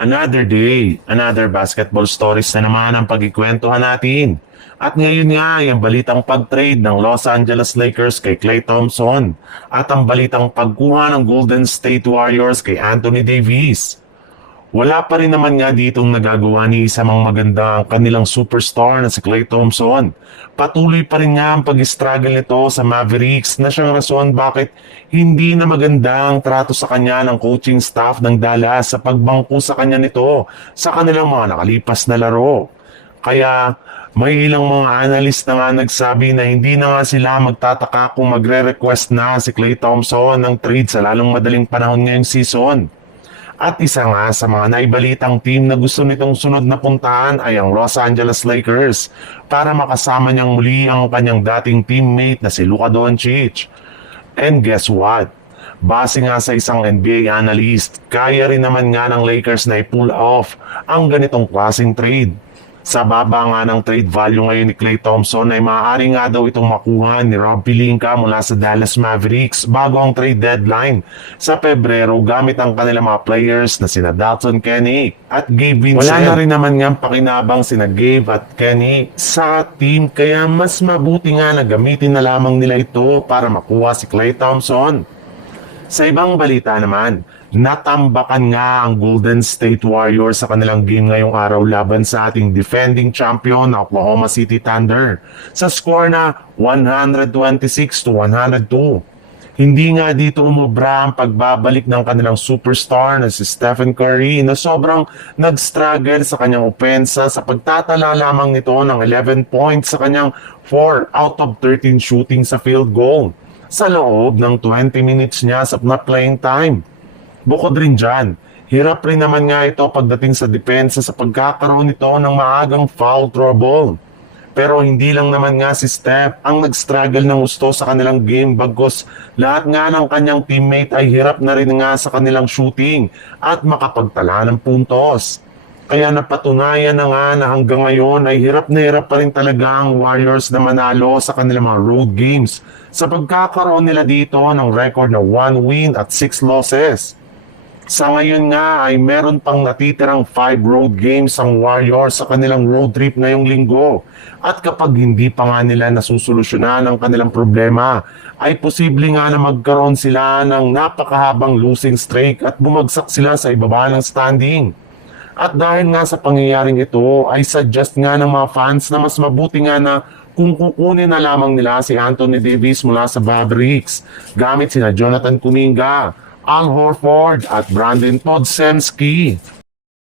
Another day, another basketball stories na naman ang pagkikwentuhan natin. At ngayon nga ay ang balitang pag-trade ng Los Angeles Lakers kay Klay Thompson at ang balitang pagkuha ng Golden State Warriors kay Anthony Davis. Wala pa rin naman nga ditong nagagawa ni Isamang maganda ang kanilang superstar na si Klay Thompson. Patuloy pa rin nga ang pag-struggle nito sa Mavericks na siyang rason bakit hindi na maganda ang trato sa kanya ng coaching staff ng Dallas sa pagbangko sa kanya nito sa kanilang mga nakalipas na laro. Kaya may ilang mga analyst na nga nagsabi na hindi na nga sila magtataka kung magre-request na si Klay Thompson ng trade sa lalong madaling panahon ngayong season. At isa nga sa mga naibalitang team na gusto nitong sunod na puntahan ay ang Los Angeles Lakers para makasama niyang muli ang kanyang dating teammate na si Luka Doncic. And guess what? Base nga sa isang NBA analyst, kaya rin naman nga ng Lakers na i-pull off ang ganitong klaseng trade. Sa baba nga ng trade value ngayon ni Klay Thompson ay maaari nga daw itong makuha ni Rob Pelinka mula sa Dallas Mavericks bago ang trade deadline sa Pebrero gamit ang kanilang mga players na sina Dalton Kenny at Gabe Vincent. Wala na rin naman nga pakinabang sina Gabe at Kenny sa team kaya mas mabuti nga na gamitin na lamang nila ito para makuha si Klay Thompson. Sa ibang balita naman, natambakan nga ang Golden State Warriors sa kanilang game ngayong araw laban sa ating defending champion na Oklahoma City Thunder sa score na 126-102. Hindi nga dito umubra ang pagbabalik ng kanilang superstar na si Stephen Curry na sobrang nag-struggle sa kanyang opensa sa pagtatala lamang nito ng 11 points sa kanyang 4 out of 13 shooting sa field goal sa loob ng 20 minutes niya sa playing time. Bukod rin dyan, hirap rin naman nga ito pagdating sa depensa sa pagkakaroon nito ng maagang foul trouble. Pero hindi lang naman nga si Steph ang nag-struggle ng gusto sa kanilang game bagkus lahat nga ng kanyang teammate ay hirap na rin nga sa kanilang shooting at makapagtala ng puntos. Kaya napatunayan na nga na hanggang ngayon ay hirap na hirap pa rin talaga ang Warriors na manalo sa kanilang mga road games sa pagkakaroon nila dito ng record na 1 win at 6 losses. Sa ngayon nga ay meron pang natitirang 5 road games ang Warriors sa kanilang road trip ngayong linggo. At kapag hindi pa nga nila nasusolusyonan ang kanilang problema, ay posible nga na magkaroon sila ng napakahabang losing streak at bumagsak sila sa ibaba ng standing. At dahil nga sa pangyayaring ito ay suggest nga ng mga fans na mas mabuti nga na kung kukunin na lamang nila si Anthony Davis mula sa Mavericks gamit sina Jonathan Kuminga, Al Horford at Brandon Podsemski.